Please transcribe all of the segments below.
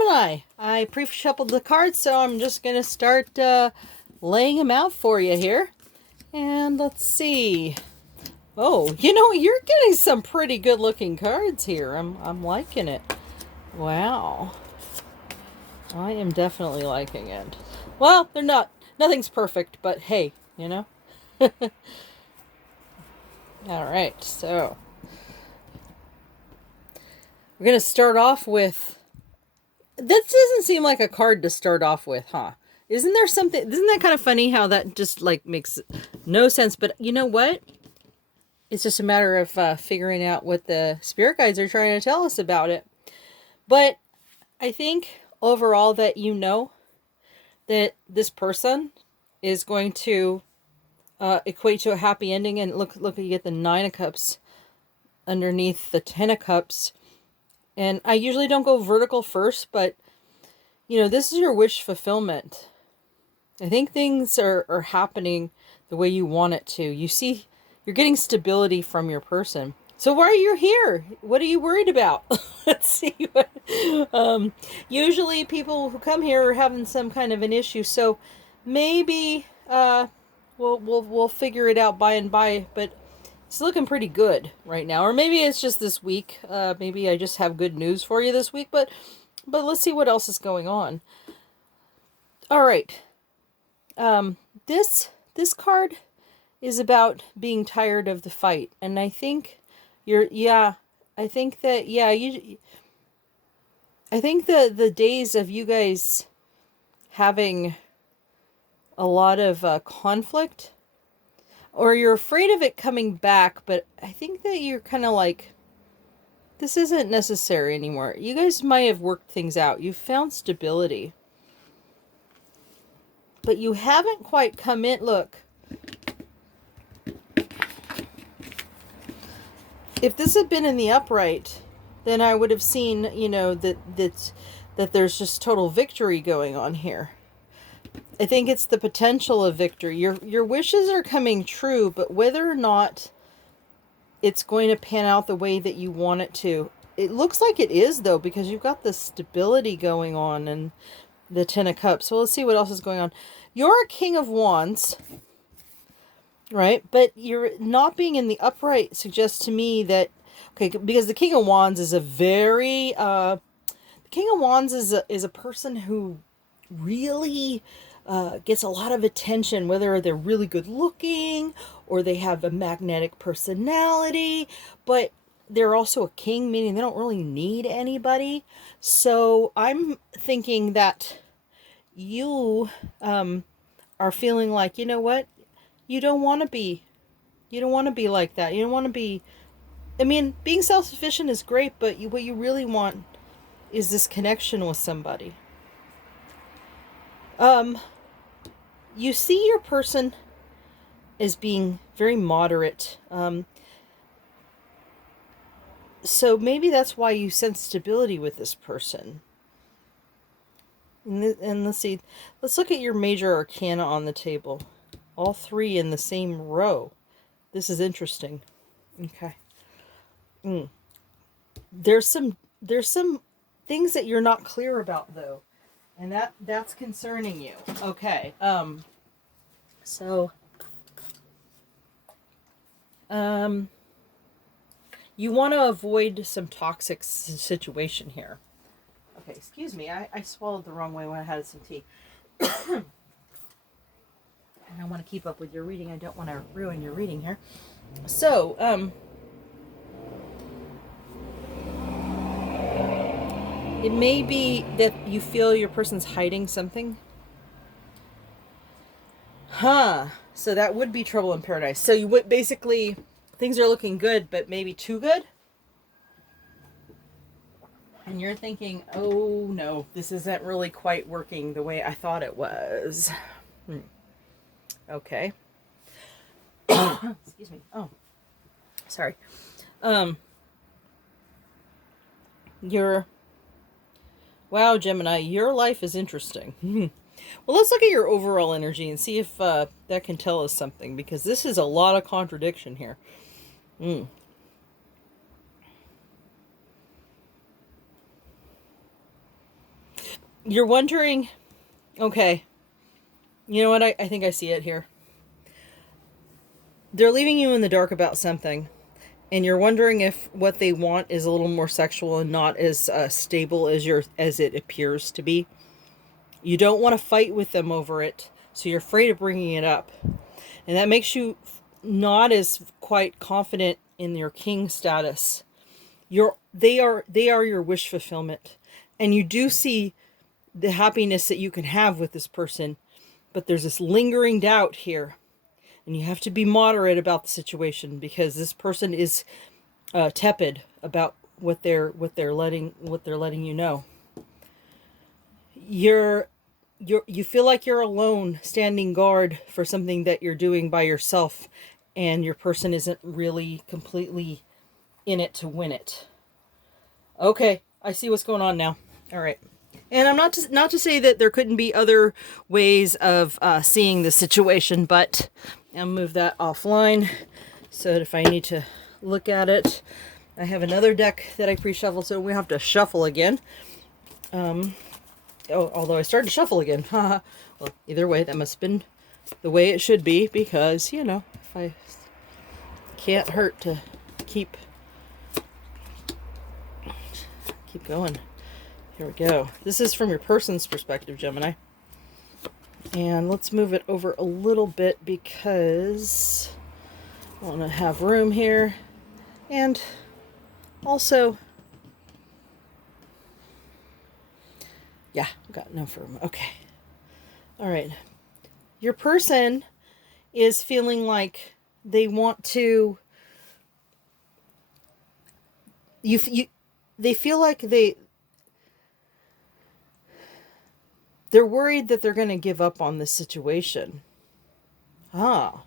Gemini, I pre-shuffled the cards, so I'm just going to start laying them out for you here. And let's see. Oh, you know, you're getting some pretty good-looking cards here. I'm liking it. Wow. I am definitely liking it. Well, they're not. Nothing's perfect, but hey, you know. All right, so we're going to start off with... This doesn't seem like a card to start off with, huh? Isn't there something... Isn't that kind of funny how that just, like, makes no sense? But you know what? It's just a matter of figuring out what the spirit guides are trying to tell us about it. But I think overall that you know that this person is going to equate to a happy ending. And look, you get the Nine of Cups underneath the Ten of Cups. And I usually don't go vertical first, but, you know, this is your wish fulfillment. I think things are happening the way you want it to. You see, you're getting stability from your person. So why are you here? What are you worried about? Let's see. Usually people who come here are having some kind of an issue. So maybe we'll figure it out by and by. But it's looking pretty good right now. Or maybe it's just this week. Maybe I just have good news for you this week. But let's see what else is going on. All right. This card is about being tired of the fight. And I think I think the days of you guys having a lot of conflict, or you're afraid of it coming back, but I think that you're kind of like, this isn't necessary anymore. You guys might have worked things out. You've found stability. But you haven't quite come in. Look. If this had been in the upright, then I would have seen, you know, that there's just total victory going on here. I think it's the potential of victory. Your wishes are coming true, but whether or not it's going to pan out the way that you want it to. It looks like it is, though, because you've got the stability going on and the Ten of Cups. So let's see what else is going on. You're a King of Wands. Right, but you're not being in the upright suggests to me that, okay, because the King of Wands is a very, the King of Wands is a person who really gets a lot of attention, whether they're really good looking or they have a magnetic personality, but they're also a king, meaning they don't really need anybody. So I'm thinking that you are feeling like, you know what? You don't want to be like that. You don't want to be, I mean, being self-sufficient is great, but what you really want is this connection with somebody. You see your person as being very moderate. So maybe that's why you sense stability with this person. And let's see. Let's look at your major arcana on the table. All three in the same row. This is interesting. Okay. There's some things that you're not clear about, though, and that's concerning you. Okay. So you want to avoid some toxic situation here. Okay, excuse me. I swallowed the wrong way when I had some tea. And I want to keep up with your reading. I don't want to ruin your reading here. So, it may be that you feel your person's hiding something. So that would be trouble in paradise. So you would basically, things are looking good, but maybe too good. And you're thinking, oh no, this isn't really quite working the way I thought it was. Okay. Excuse me. Oh, sorry. Wow, Gemini, your life is interesting. Well, let's look at your overall energy and see if that can tell us something, because this is a lot of contradiction here. You're wondering, okay, you know what? I think I see it here. They're leaving you in the dark about something, and you're wondering if what they want is a little more sexual and not as stable as it appears to be. You don't want to fight with them over it, so you're afraid of bringing it up, and that makes you not as quite confident in your king status. They are your wish fulfillment, and you do see the happiness that you can have with this person, but there's this lingering doubt here, and you have to be moderate about the situation because this person is tepid about what they're letting you know. You're you feel like you're alone standing guard for something that you're doing by yourself, and your person isn't really completely in it to win it. Okay, I see what's going on now. All right. And I'm not to say that there couldn't be other ways of seeing the situation, but I'll move that offline so that if I need to look at it, I have another deck that I pre-shuffled, so we have to shuffle again. Although I started to shuffle again. Well, either way, that must have been the way it should be because, if I can't hurt to keep going. Here we go. This is from your person's perspective, Gemini. And let's move it over a little bit because I want to have room here. And also, yeah, got enough room. Okay. All right. Your person is feeling like they want to, they feel like they're worried that they're going to give up on this situation. So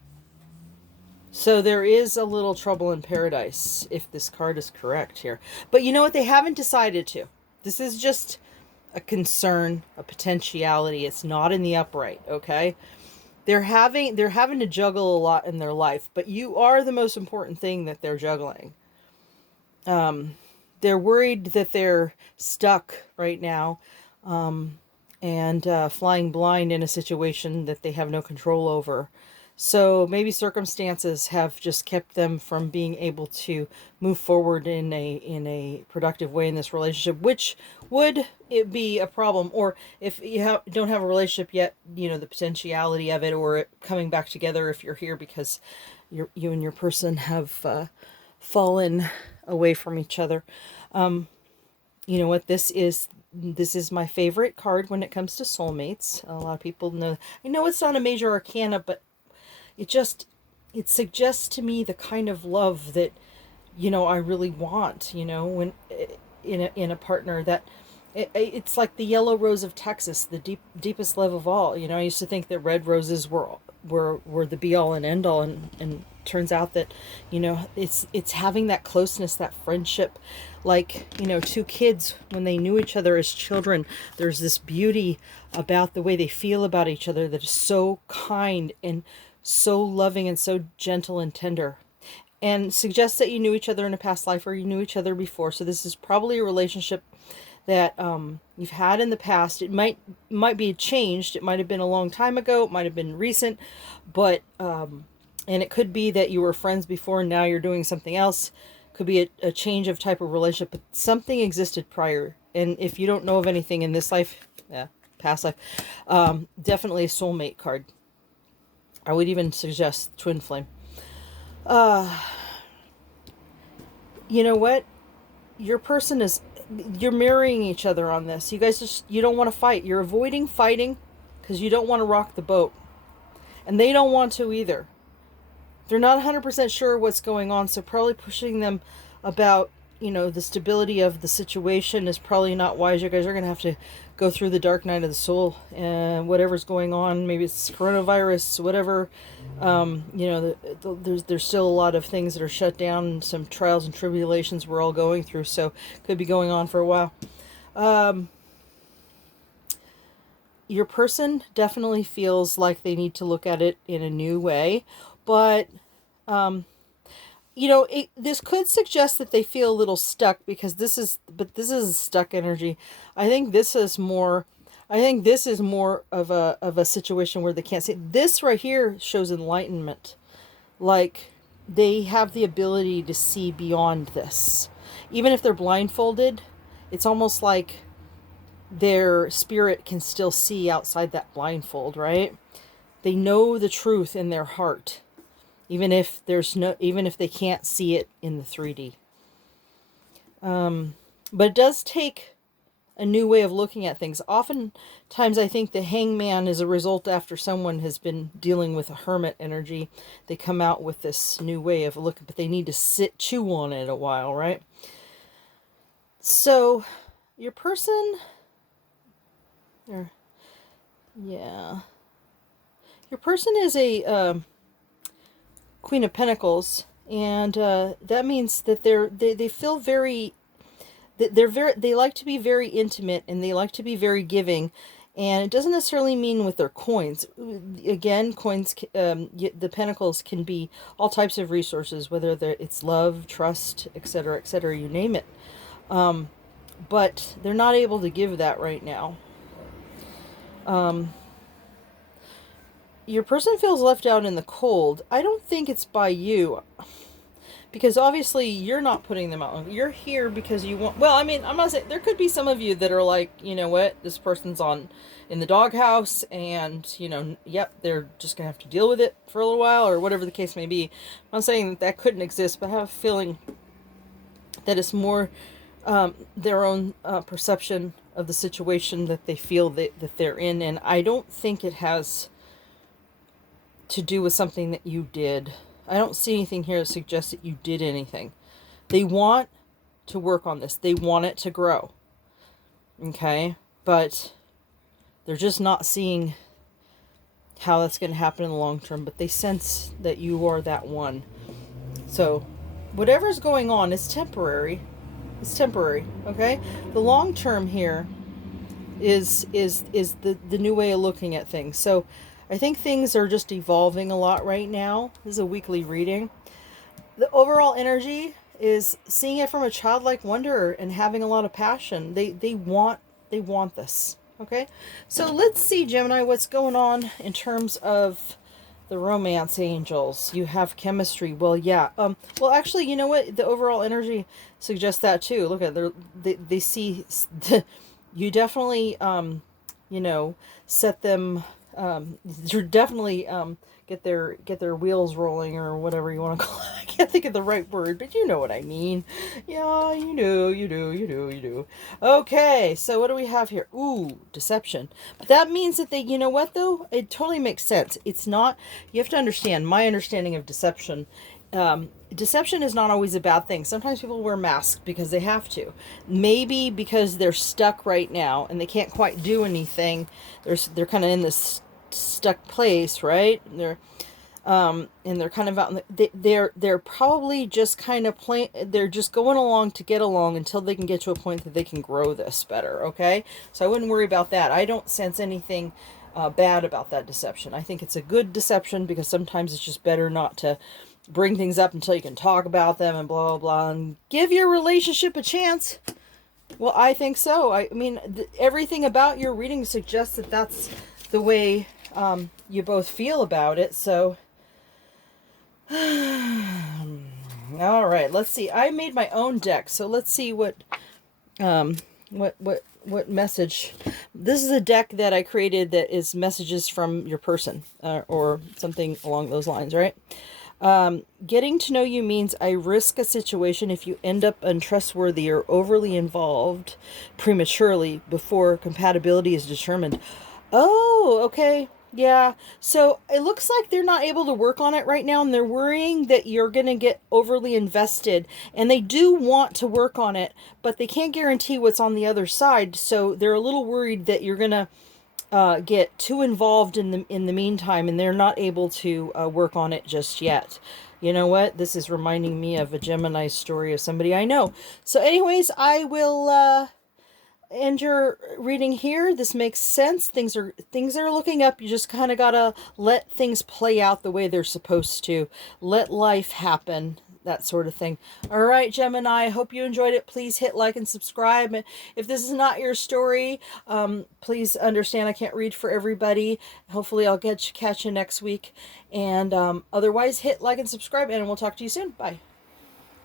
there is a little trouble in paradise if this card is correct here. But you know what? They haven't decided to. This is just a concern, a potentiality. It's not in the upright, okay? They're having to juggle a lot in their life, but you are the most important thing that they're juggling. They're worried that they're stuck right now. And flying blind in a situation that they have no control over. So maybe circumstances have just kept them from being able to move forward in a productive way in this relationship, which would it be a problem. Or if you don't have a relationship yet, the potentiality of it, or it coming back together if you're here because you and your person have fallen away from each other. You know what? This is my favorite card when it comes to soulmates. A lot of people know. I know it's not a major arcana, but it suggests to me the kind of love that I really want. When in a partner that it's like the yellow rose of Texas, the deepest love of all. I used to think that red roses were the be all and end all, and turns out that it's having that closeness, that friendship, like two kids when they knew each other as children. There's this beauty about the way they feel about each other that is so kind and so loving and so gentle and tender, and suggests that you knew each other in a past life or you knew each other before. So this is probably a relationship that you've had in the past. It might be changed. It might have been a long time ago. It might have been recent, but and it could be that you were friends before and now you're doing something else. Could be a change of type of relationship, but something existed prior. And if you don't know of anything in this life, past life, definitely a soulmate card. I would even suggest twin flame. You know what? Your person you're mirroring each other on this. You guys you don't want to fight. You're avoiding fighting because you don't want to rock the boat. And they don't want to either. They're not 100% sure what's going on, so probably pushing them about, the stability of the situation is probably not wise. You guys are going to have to go through the dark night of the soul and whatever's going on. Maybe it's coronavirus, whatever. There's still a lot of things that are shut down and some trials and tribulations we're all going through, so could be going on for a while. Your person definitely feels like they need to look at it in a new way, but this could suggest that they feel a little stuck because this is stuck energy. I think this is more I think this is more of a situation where they can't see. This right here shows enlightenment. Like they have the ability to see beyond this. Even if they're blindfolded, it's almost like their spirit can still see outside that blindfold, right? They know the truth in their heart, even if they can't see it in the 3D. But it does take a new way of looking at things. Oftentimes, I think the hangman is a result after someone has been dealing with a hermit energy. They come out with this new way of looking, but they need to chew on it a while, right? So, your person, or yeah, your person is a Queen of Pentacles, and that means that they feel very, they like to be very intimate, and they like to be very giving, and it doesn't necessarily mean with their coins. Again, coins, the pentacles can be all types of resources, whether it's love, trust, etc., etc., you name it. But they're not able to give that right now. Your person feels left out in the cold. I don't think it's by you, because obviously you're not putting them out. You're here because you want, well, I mean, I'm not saying, there could be some of you that are like, you know what, this person's in the doghouse, and, you know, yep, they're just gonna have to deal with it for a little while, or whatever the case may be. I'm not saying that couldn't exist, but I have a feeling that it's more their own perception of the situation that they feel that they're in, and I don't think it has to do with something that you did. I don't see anything here that suggests that you did anything. They want to work on this. They want it to grow. Okay? But they're just not seeing how that's going to happen in the long term, but they sense that you are that one. So, whatever's going on is temporary. It's temporary, okay? The long term here is the new way of looking at things. So, I think things are just evolving a lot right now. This is a weekly reading. The overall energy is seeing it from a childlike wonder and having a lot of passion. They want this. Okay? So let's see, Gemini, what's going on in terms of the romance angels. You have chemistry. Well, yeah. Well, actually, you know what? The overall energy suggests that too. Look at they see you definitely you know, set them you're definitely get their wheels rolling, or whatever you want to call it. I can't think of the right word, but you know what I mean. Yeah, you do. Okay, so what do we have here? Ooh, deception. But that means that they, you know what though? It totally makes sense. It's not, you have to understand, my understanding of deception, deception is not always a bad thing. Sometimes people wear masks because they have to. Maybe because they're stuck right now and they can't quite do anything. They're kind of in this stuck place, right? And they're kind of out in they're probably just kind of playing, they're just going along to get along until they can get to a point that they can grow this better, okay? So I wouldn't worry about that. I don't sense anything bad about that deception. I think it's a good deception, because sometimes it's just better not to bring things up until you can talk about them and blah, blah, blah, and give your relationship a chance. Well, I think so. I mean, everything about your reading suggests that that's the way you both feel about it. So, all right, let's see. I made my own deck, so let's see what message. This is a deck that I created that is messages from your person, or something along those lines, right? Getting to know you means I risk a situation if you end up untrustworthy or overly involved prematurely before compatibility is determined. Oh, okay. Yeah. So it looks like they're not able to work on it right now, and they're worrying that you're going to get overly invested. And they do want to work on it, but they can't guarantee what's on the other side. So they're a little worried that you're going to get too involved in the meantime, and they're not able to work on it just yet. You know what? This is reminding me of a Gemini story of somebody I know. So anyways, I will end your reading here. This makes sense. Things are looking up. You just kind of gotta let things play out the way they're supposed to. Let life happen. that sort of thing. All right, Gemini, I hope you enjoyed it. Please hit like and subscribe. And if this is not your story, please understand I can't read for everybody. Hopefully I'll catch you next week. And otherwise, hit like and subscribe, and we'll talk to you soon. Bye.